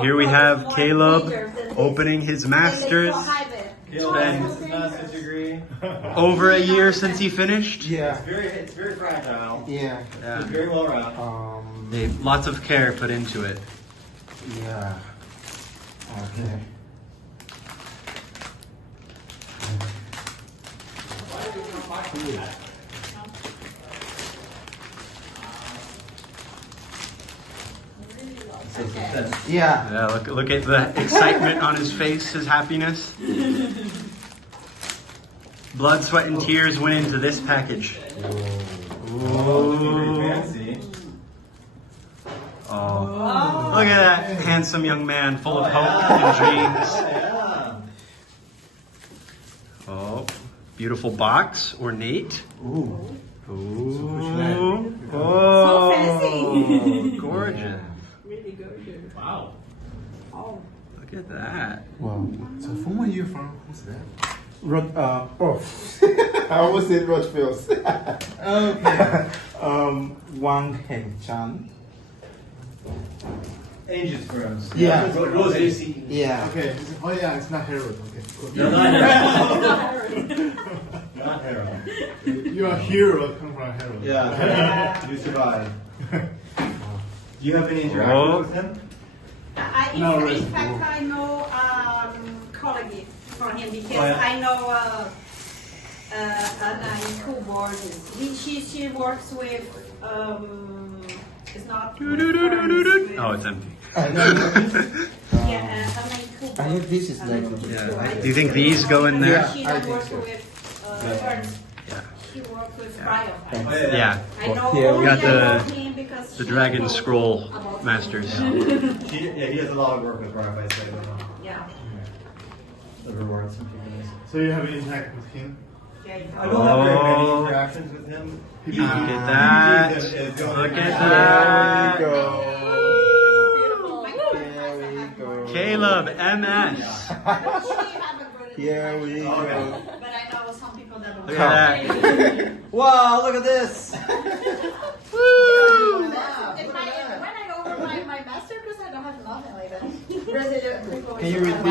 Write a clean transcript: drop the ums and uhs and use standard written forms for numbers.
Here we have Caleb opening his master's. Caleb has his master's degree. Over a year since he finished. Yeah. It's very fragile. Yeah. It's very well wrapped. Lots of care put into it. Yeah. Okay. Yeah. Yeah, look at the excitement on his face, his happiness. Blood, sweat, and tears went into this package. Pretty fancy. Oh, look at that handsome young man, full of hope and dreams. Yeah. Oh, beautiful box, ornate. Ooh. Ooh. Oh, fancy. gorgeous. Really gorgeous. Wow. Oh. Look at that. Wow. So from where you from? Who's that? I almost said Rochefield's. Okay. Wang Heng Chan. Ancient Scrims. Yeah. Rose AC. Yeah. Okay. Oh yeah, it's not Harold. Okay. Cool. No, not Harold. Not Harold. You're a hero. Come from Harold. Yeah. You survived. Do you have any interaction with him? In fact, I know colleague from him because I know Anna in Coburg. She works with it's not. Oh, it's empty. Yeah, Anna in Coburg. I think this is like. Yeah. Do you think these go in there? She I think works so. with Yeah. she works with Brian. Yeah. I know Here we only got about him because The she Dragon knows Scroll about Masters. He does a lot of work with Brian by saying Yeah. the rewards from people. So you have interact with him? Yeah, you I know. don't have very many Oh. interactions with him. Look at that. Look at that. There we go. Beautiful. There we go. Caleb, MS. Here we go. But I know some people that don't. Look at that. Wow, look at this! When I go over my master, because I don't have nothing like that. Can you read